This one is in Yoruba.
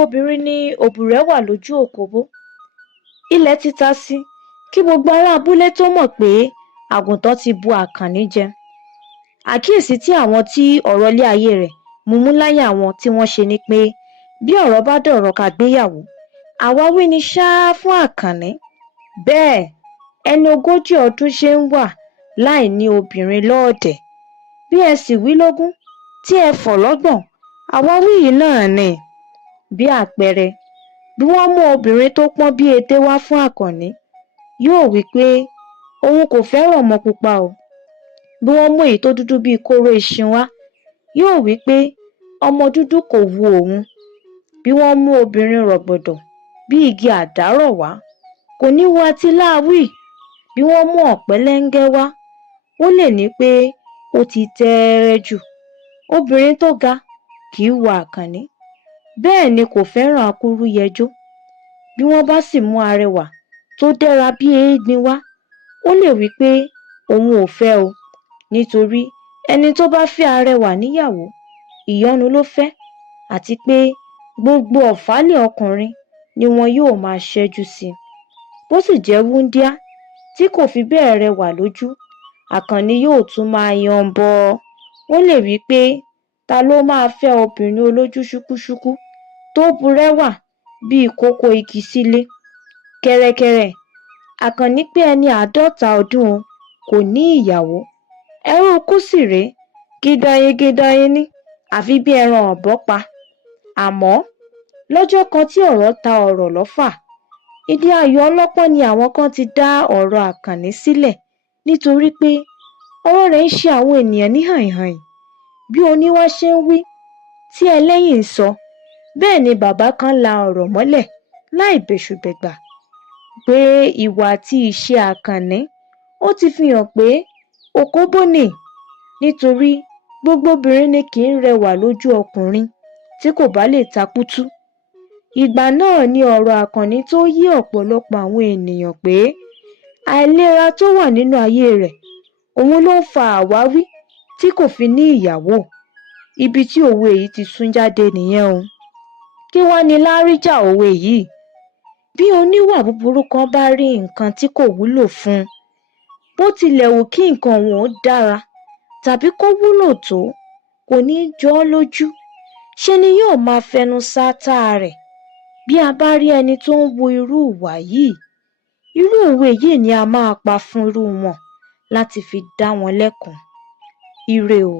obìnrin ni òbúrẹ́ wà lójú òkóbó. Ilẹ̀ ti ta sí kí gbogbo ará abúlé tó mọ̀ pé àgùntàn ti bu Àkànní jẹ. Àkíyèsí tí àwọn tí ọ̀rọ̀ ilé ayé rẹ̀ mumú láyà wọn tí wọ́n ṣe ni pé bí ọ̀rọ̀ bá dọ̀rọ̀ ká gbéyàwó, àwáwí ni ṣáá fún Àkànní. Bẹ́ẹ̀ ẹni 40 ọdún ṣe ń wà láì ní obìnrin lọ́ọ̀dẹ̀. Bí ẹ sì wí lógún tí ẹ fọ̀ lọ́gbọ̀n, àwáwí yìí náà ni. Bí àpẹẹrẹ, bí wọ́n mú obìnrin tó pọ́n bí edé wá fún Àkànní, yóò wí pé òun kò fẹ́ràn ọmọ pupa o. Bí wọ́n mú èyí tó dúdú bíi kóró ìṣin wá, yóò wí pé ọmọ dúdú kò wu òun. Bí wọ́n mú obìnrin rọ̀gbọ̀dọ̀ bí igi àdárọ̀ wá, kò ní wu Àtíláàwí. Bí wọ́n mú ọ̀pẹ́lẹ́ngẹ́ wá, ó lè ní pé ó ti tẹ́ẹ́rẹ́ jù. Obìnrin tó ga kì í wu Àkànní, bẹ́ẹ̀ ni kò fẹ́ràn akúrúyẹjó. Bí wọ́n bá sì mú arẹwà tó dẹ́ra bí eégbin wá, ó lè wí pé òun ò fẹ́ o, nítorí ẹni tó bá fẹ́ arẹwà níyàwó, ìyọnu ló fẹ́, àti pé gbogbo ọ̀fàlẹ̀ ọkùnrin ni wọn yóò máa ṣẹ́jú sí. Bó sì jẹ́ wúńdíá tí kò fi bẹ́ẹ̀ rẹwà lójú, Àkànní yóò tún máa yanbọ. Ó lè wí pé ta ló máa fẹ́ obìnrin olójú ṣúkúṣúkú tó burẹ́wà bíi kókó igi sílé. Kẹ̀rẹ̀kẹ̀rẹ̀, Àkànní pé ẹni 50 ọdún o, kò ní ìyàwó. Ẹrú ikú sì rèé, gídáyín ní, àfi bí ẹran ọ̀bọ pa. Àmọ́ lọ́jọ́ kan tí ọ̀rọ̀ ta ọ̀rọ̀ lọ́fà, ìdí ayọ̀ ọlọ́pọ́n ni àwọn kan ti dá ọ̀rọ̀ Àkànní sílẹ̀, nítorí pé ọ̀rọ̀ rẹ̀ ń ṣe àwọn ènìyàn ní hàìhàì. Bí oníwá ṣe ń wí tí ẹlẹ́yìn ń sọ, bẹ́ẹ̀ ni bàbá kan la ọ̀rọ̀ mọ́lẹ̀ láì bẹ̀ṣùbẹ̀gbà pé ìwà àti ìṣe Àkànní ó ti fi hàn pé òkóbó ni, nítorí gbogbo obìnrin ni kì í rẹwà lójú ọkùnrin tí kò bá lè takútú. Ìgbà náà ni ọ̀rọ̀ Àkànní tó yé ọ̀pọ̀lọpọ̀ àwọn ènìyàn pé àìlera tó wà nínú ayé rẹ̀ òun ló ń fa àwáwí tí kò fi ní ìyàwó. Ibi tí òwe yìí ti sún jáde nìyẹn o. Kí wá ni láríjà òwe yìí? Bí oníwà búburú kan bá rí nǹkan tí kò wúlò fún un, bó tilẹ̀ wù kí nǹkan òun ó dára tàbí kó wúlò tó, kò ní jọ ọ́ lójú. Ṣe ni yóò máa fẹnu sátá rẹ̀. Bí a bá rí ẹni tó ń wo irú ìwà yìí, irú òwe yìí ni a máa pa fún irú wọn láti fi dá wọn lẹ́kun. Ire o.